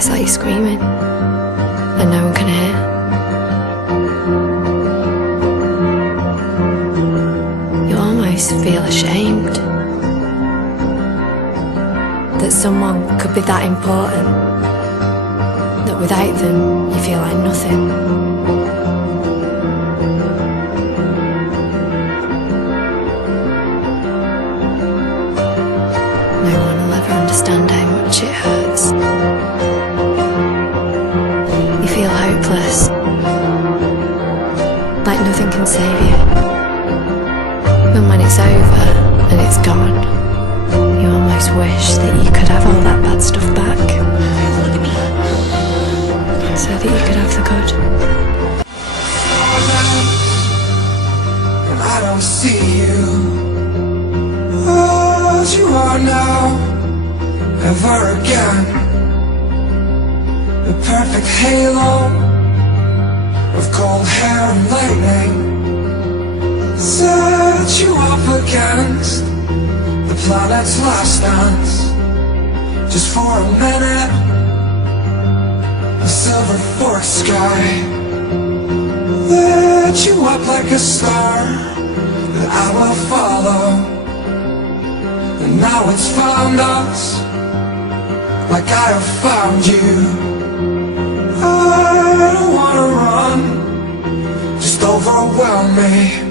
It's like you're screaming and no one can hear. You almost feel ashamed that someone could be that important, that without them you feel like nothing. No one will ever understand how much it hurts. You feel hopeless, like nothing can save you. And when it's over and it's gone, you almost wish that you could have all that bad stuff back, so that you could have the good. And I don't see you as you are now, ever again. The perfect halo of cold hair and lightning set you up against the planet's last dance. Just for a minute, the silver forked sky lit you up like a star that I will follow. And now it's found us, like I have found you. I don't wanna run, just overwhelm me.